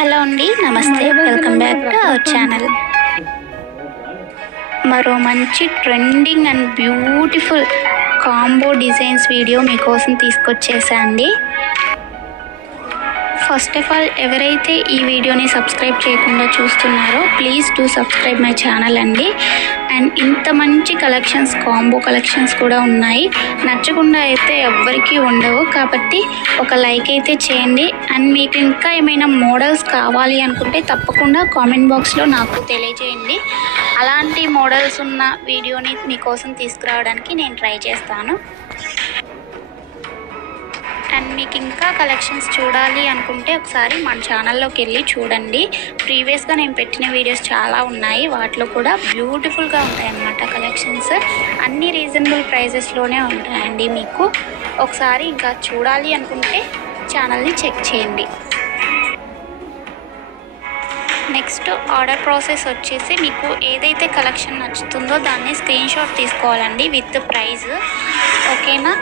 Hello అండి, నమస్తే, welcome back to our channel. మరో మంచి trending and beautiful combo designs video మీకోసం తీసుకొచ్చేసా అండి. ఫస్ట్ ఆఫ్ ఆల్ ఎవరైతే ఈ వీడియోని సబ్స్క్రైబ్ చేయకుండా చూస్తున్నారో please do subscribe my channel అండి. అండ్ ఇంత మంచి కలెక్షన్స్, కాంబో కలెక్షన్స్ కూడా ఉన్నాయి. నచ్చకుండా అయితే ఎవ్వరికీ ఉండవు, కాబట్టి ఒక లైక్ అయితే చేయండి. అండ్ మీకు ఇంకా ఏమైనా మోడల్స్ కావాలి అనుకుంటే తప్పకుండా కామెంట్ బాక్స్లో నాకు తెలియజేయండి. అలాంటి మోడల్స్ ఉన్న వీడియోని మీకోసం తీసుకురావడానికి నేను ట్రై చేస్తాను. అండ్ మీకు ఇంకా కలెక్షన్స్ చూడాలి అనుకుంటే ఒకసారి మన ఛానల్లోకి వెళ్ళి చూడండి. ప్రీవియస్గా నేను పెట్టిన వీడియోస్ చాలా ఉన్నాయి, వాటిలో కూడా బ్యూటిఫుల్గా ఉంటాయన్నమాట కలెక్షన్స్. అన్ని రీజనబుల్ ప్రైజెస్లోనే ఉంటాయండి. మీకు ఒకసారి ఇంకా చూడాలి అనుకుంటే ఛానల్ని చెక్ చేయండి. నెక్స్ట్ ఆర్డర్ ప్రాసెస్ వచ్చేసి మీకు ఏదైతే కలెక్షన్ నచ్చుతుందో దాన్ని స్క్రీన్ షాట్ తీసుకోవాలండి విత్ ప్రైజ్. ఓకేనా?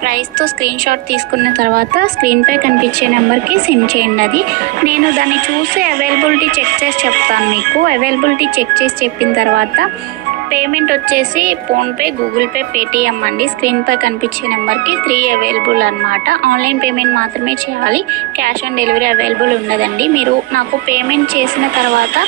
ప్రైస్తో స్క్రీన్ షాట్ తీసుకున్న తర్వాత స్క్రీన్పై కనిపించే నెంబర్కి సెండ్ చేయండి. అది నేను దాన్ని చూసి అవైలబిలిటీ చెక్ చేసి చెప్తాను మీకు. అవైలబిలిటీ చెక్ చేసి చెప్పిన తర్వాత పేమెంట్ వచ్చేసి ఫోన్పే, గూగుల్ పే, పేటిఎం అండి. స్క్రీన్పై కనిపించే నెంబర్కి 3 అవైలబుల్ అనమాట. ఆన్లైన్ పేమెంట్ మాత్రమే చేయాలి, క్యాష్ ఆన్ డెలివరీ అవైలబుల్ ఉండదండి. మీరు నాకు పేమెంట్ చేసిన తర్వాత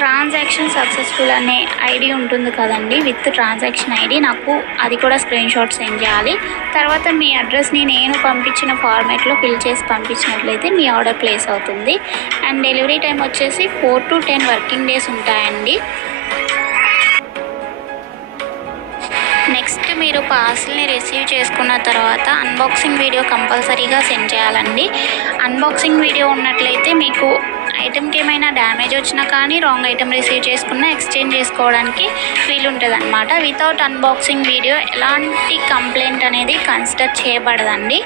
ట్రాన్సాక్షన్ సక్సెస్ఫుల్ అనే ఐడి ఉంటుంది కదండి, విత్ ట్రాన్సాక్షన్ ఐడి, నాకు అది కూడా స్క్రీన్ షాట్ సెండ్ చేయాలి. తర్వాత మీ అడ్రస్ని నేను పంపించిన ఫార్మాట్లో ఫిల్ చేసి పంపించినట్లయితే మీ ఆర్డర్ ప్లేస్ అవుతుంది. అండ్ డెలివరీ టైం వచ్చేసి 4 to 10 వర్కింగ్ డేస్ ఉంటాయండి. నెక్స్ట్ మీరు పార్సిల్ని రిసీవ్ చేసుకున్న తర్వాత అన్బాక్సింగ్ వీడియో కంపల్సరీగా సెండ్ చేయాలండి. అన్బాక్సింగ్ వీడియో ఉన్నట్లయితే మీకు ఐటెంకి ఏమైనా డ్యామేజ్ వచ్చినా కానీ, రాంగ్ ఐటెం రిసీవ్ చేసుకున్నా ఎక్స్చేంజ్ చేసుకోవడానికి వీలుంటుంది అనమాట. వితౌట్ అన్బాక్సింగ్ వీడియో ఎలాంటి కంప్లైంట్ అనేది కన్సిడర్ చేయబడదండి.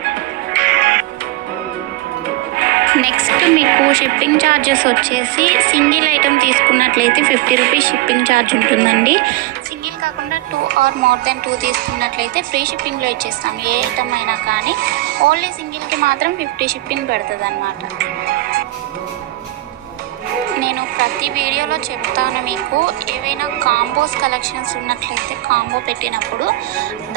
నెక్స్ట్ మీకు షిప్పింగ్ ఛార్జెస్ వచ్చేసి సింగిల్ ఐటెం తీసుకున్నట్లయితే 50 రూపీస్ షిప్పింగ్ ఛార్జ్ ఉంటుందండి. సింగిల్ కాకుండా 2 or more than 2 తీసుకున్నట్లయితే ఫ్రీ షిప్పింగ్లో ఇచ్చేస్తాం. ఏ ఐటమ్ అయినా కానీ ఓన్లీ సింగిల్కి మాత్రం 50 షిప్పింగ్ పడుతుంది అన్నమాట. నేను ప్రతి వీడియోలో చెప్తాను మీకు, ఏవైనా కాంబోస్ కలెక్షన్స్ ఉన్నట్లయితే కాంబో పెట్టినప్పుడు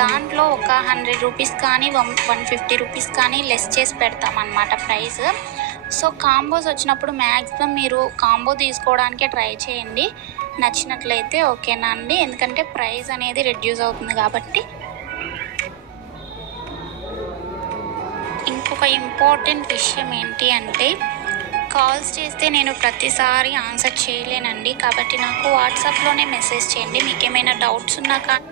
దాంట్లో ఒక 100 రూపీస్ కానీ 150 రూపీస్ కానీ లెస్ చేసి పెడతామన్నమాట ప్రైస్. సో కాంబోస్ వచ్చినప్పుడు మ్యాక్సిమం మీరు కాంబో తీసుకోవడానికే ట్రై చేయండి నచ్చినట్లయితే. ఓకేనా అండి? ఎందుకంటే ప్రైస్ అనేది రెడ్యూస్ అవుతుంది కాబట్టి. ఇంకొక ఇంపార్టెంట్ విషయం ఏంటి అంటే, కాల్స్ చేస్తే నేను ప్రతిసారి ఆన్సర్ చేయలేనండి, కాబట్టి నాకు వాట్సాప్లోనే మెసేజ్ చేయండి. మీకు ఏమైనా డౌట్స్ ఉన్నా కానీ